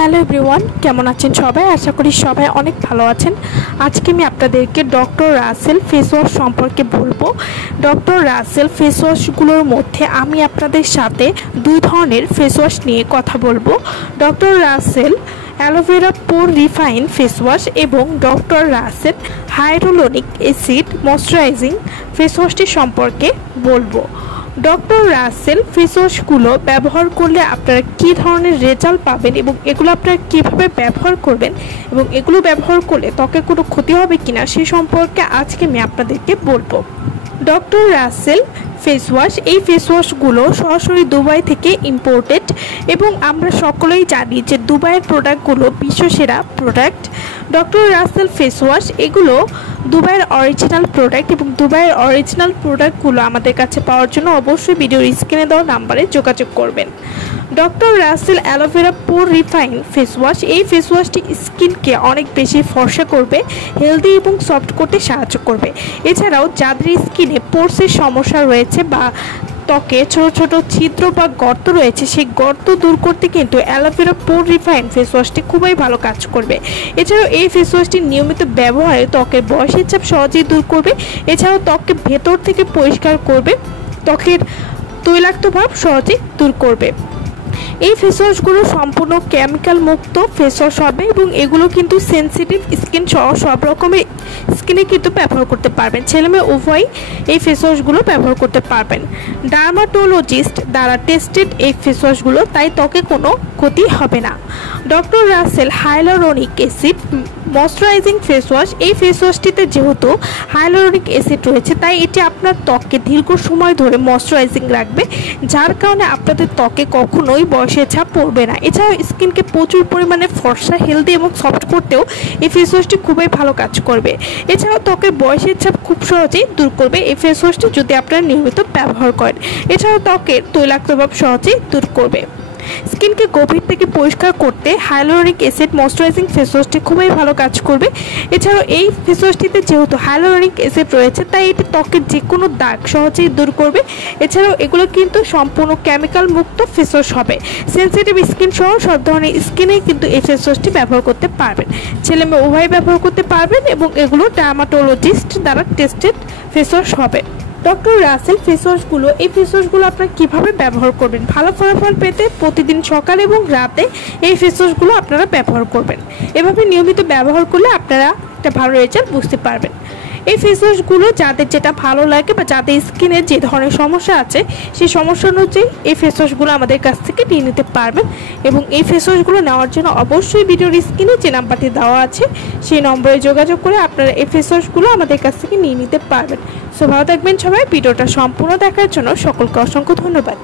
Hello everyone, কেমন আছেন সবাই? আশা করি সবাই অনেক ভালো আছেন। আজকে আমি আপনাদেরকে ডক্টর রাসেল ফেস ওয়াশ সম্পর্কে বলবো। ডক্টর রাসেল ফেস ওয়াশগুলোর মধ্যে আমি আপনাদের সাথে দুই ধরনের ফেস ওয়াশ নিয়ে কথা বলবো। Doctor Rashel aloe vera pore refine face wash এবং doctor Rashel hyaluronic acid moisturising face ওয়াশটি সম্পর্কে বলবো। ডক্টর রাসেল ফেস ওয়াশগুলো ব্যবহার করলে আপনারা কী ধরনের রেজাল্ট পাবেন এবং এগুলো আপনারা কীভাবে ব্যবহার করবেন এবং এগুলো ব্যবহার করলে ত্বকের কোনো ক্ষতি হবে কিনা সে সম্পর্কে আজকে আমি আপনাদেরকে বলবো। ডক্টর রাসেল ফেস ওয়াশ, এই ফেস ওয়াশগুলো সরাসরি দুবাই থেকে ইম্পোর্টেড এবং আমরা সকলেই জানি যে দুবাইয়ের প্রোডাক্টগুলো বিশ্বসেরা product. Doctor Rashel face wash এগুলো দুবাইয়ের অরিজিনাল প্রোডাক্ট এবং দুবাইয়ের অরিজিনাল প্রোডাক্টগুলো আমাদের কাছে পাওয়ার জন্য অবশ্যই ভিডিওর স্ক্রিনে দেওয়া নাম্বারে যোগাযোগ করবেন। Doctor Rashel aloe vera pore refine face wash, এই ফেস ওয়াশটি স্কিনকে অনেক বেশি ফর্সা করবে, হেলদি এবং সফট করতে সাহায্য করবে। এছাড়াও যাদের স্কিনে পোরসের সমস্যা রয়েছে বা ত্বকে ছোট ছোট ছিদ্র বা গর্ত রয়েছে, সেই গর্ত দূর করতে কিন্তু অ্যালোভেরা পোর রিফাইন ফেস ওয়াশটি খুবই ভালো কাজ করবে। এছাড়াও এই ফেস ওয়াশটি নিয়মিত ব্যবহারে ত্বকের বয়সের চাপ সহজেই দূর করবে। এছাড়াও ত্বককে ভেতর থেকে পরিষ্কার করবে, ত্বকের তৈলাক্ত ভাব সহজেই দূর করবে। এই ফেস ওয়াশগুলো সম্পূর্ণ কেমিক্যাল মুক্ত ফেস ওয়াশ হবে এবং এগুলো কিন্তু সেনসিটিভ স্কিন সহ সব রকমের স্কিনে কিন্তু ব্যবহার করতে পারবেন। ছেলেমেয়ে উভয়ই এই ফেস ওয়াশগুলো ব্যবহার করতে পারবেন। ডার্মাটোলজিস্ট দ্বারা টেস্টেড এই ফেস ওয়াশগুলো, তাই ত্বকে কোনো ক্ষতি হবে না। Doctor Russell hyaluronic acid moisturising face wash, এই ফেস ওয়াশটিতে যেহেতু হাইলোরনিক অ্যাসিড রয়েছে তাই এটি আপনার ত্বককে দীর্ঘ সময় ধরে ময়শ্চারাইজিং রাখবে, যার কারণে আপনাদের ত্বকে কখনোই বয়সের ছাপ পড়বে না। এছাড়াও স্কিনকে প্রচুর পরিমাণে ফর্সা, হেলদি এবং সফট করতেও এই ফেস ওয়াশটি খুবই ভালো কাজ করবে। এছাড়াও ত্বকের বয়সের ছাপ খুব সহজেই দূর করবে এই ফেস ওয়াশটি যদি আপনারা নিয়মিত ব্যবহার করেন। এছাড়াও ত্বকের তৈলাক্ত ভাব সহজেই দূর করবে। স্কিনকে গভীর থেকে পরিষ্কার করতে হাইলোরনিক অ্যাসিড ময়শ্চারাইজিং ফেস ওয়াশটি খুবই ভালো কাজ করবে। এছাড়াও এই ফেস ওয়াশটিতে যেহেতু হাইলোরনিক অ্যাসিড রয়েছে তাই এটি ত্বকের যে কোনো দাগ সহজেই দূর করবে। এছাড়াও এগুলো কিন্তু সম্পূর্ণ কেমিক্যাল মুক্ত ফেস ওয়াশ হবে। সেনসিটিভ স্কিন সহ সব ধরনের স্কিনে কিন্তু এই ফেস ওয়াশটি ব্যবহার করতে পারবেন। ছেলে মেয়ে উভয় ব্যবহার করতে পারবেন এবং এগুলো ডার্মাটোলজিস্ট দ্বারা টেস্টেড ফেস ওয়াশ হবে। ডক্টর রাসেল ফেস ওয়াশগুলো, এই ফেস ওয়াশগুলো আপনারা কীভাবে ব্যবহার করবেন ভালো ফলাফল পেতে প্রতিদিন সকাল এবং রাতে এই ফেস ওয়াশগুলো আপনারা ব্যবহার করবেন। এভাবে নিয়মিত ব্যবহার করলে আপনারা একটা ভালো রেজাল্ট বুঝতে পারবেন। এই ফেস ওয়াশগুলো যাদের যেটা ভালো লাগে বা যাদের স্কিনের যে ধরনের সমস্যা আছে সেই সমস্যা অনুযায়ী এই ফেস ওয়াশগুলো আমাদের কাছ থেকে নিয়ে নিতে পারবেন এবং এই ফেস ওয়াশগুলো নেওয়ার জন্য অবশ্যই ভিডিওর স্ক্রিনে যে নাম্বারটি দেওয়া আছে সেই নম্বরে যোগাযোগ করে আপনারা এই ফেস ওয়াশগুলো আমাদের কাছ থেকে নিয়ে নিতে পারবেন। সো ভালো থাকবেন সবাই। ভিডিওটা সম্পূর্ণ দেখার জন্য সকলকে অসংখ্য ধন্যবাদ।